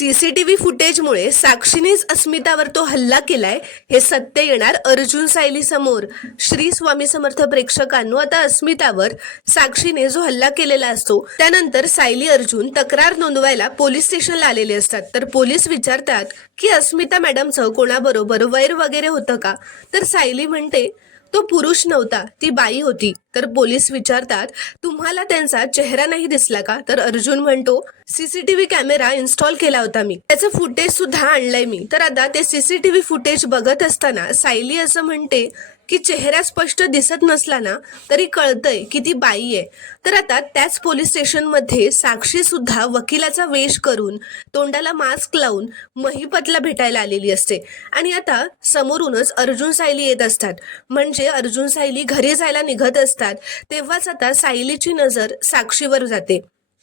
CCTV फुटेजमुळे साक्षीनेच अस्मितावर तो हल्ला केलाय हे सत्य येणार अर्जुन सायली समोर। श्री स्वामी समर्थ प्रेक्षकांनो, आता अस्मितावर साक्षीने जो हल्ला केलेला असतो त्यानंतर सायली अर्जुन तक्रार नोंदवायला पोलीस स्टेशनला आलेले असतात। तर पोलीस विचारतात की अस्मिता मॅडमचं कोणाबरोबर वैर वगैरे होतं का? तर सायली म्हणते तो पुरुष नव्हता, ती बाई होती। तर पोलीस विचारतात तुम्हाला त्यांचा चेहरा नाही दिसला का? तर अर्जुन म्हणतो सीसीटीव्ही कॅमेरा इन्स्टॉल केला होता मी, त्याचं फुटेज सुद्धा आणलंय मी। तर आता ते सीसीटीव्ही फुटेज बघत असताना सायली असं म्हणते की चेहरा स्पष्ट दिसत नसला ना तरी कळतंय की ती बाई आहे। तर आता त्याच पोलीस स्टेशनमध्ये साक्षी सुद्धा वकिलाचा वेश करून तोंडाला मास्क लावून महिपतला भेटायला आलेली असते आणि आता समोरूनच अर्जुन सायली येत असतात। म्हणजे अर्जुन सायली घरी जायला निघत असतात तेव्हाच आता सायलीची नजर साक्षीवर जाते।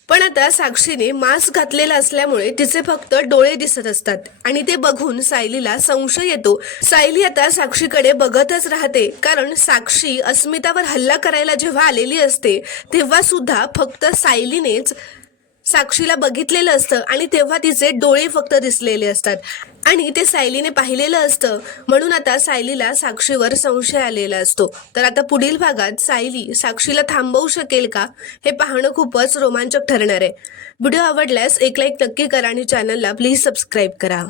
पण आता साक्षीने मास्क घातलेला असल्यामुळे तिचे फक्त डोळे दिसत असतात आणि ते बघून सायलीला संशय येतो। सायली आता साक्षीकडे बघतच राहते, कारण साक्षी अस्मितावर हल्ला करायला जेव्हा आलेली असते तेव्हा सुद्धा फक्त सायलीनेच साक्षीला बघितलेलं असतं आणि तेव्हा तिचे डोळे फक्त दिसलेले असतात आणि ते सायलीने पाहिलेलं असतं, म्हणून आता सायलीला साक्षीवर संशय आलेला असतो। तर आता पुढील भागात सायली साक्षीला थांबवू शकेल का हे पाहणं खूपच रोमांचक ठरणार आहे। व्हिडिओ आवडल्यास एक लाईक नक्की करा आणि चॅनलला प्लीज सबस्क्राईब करा।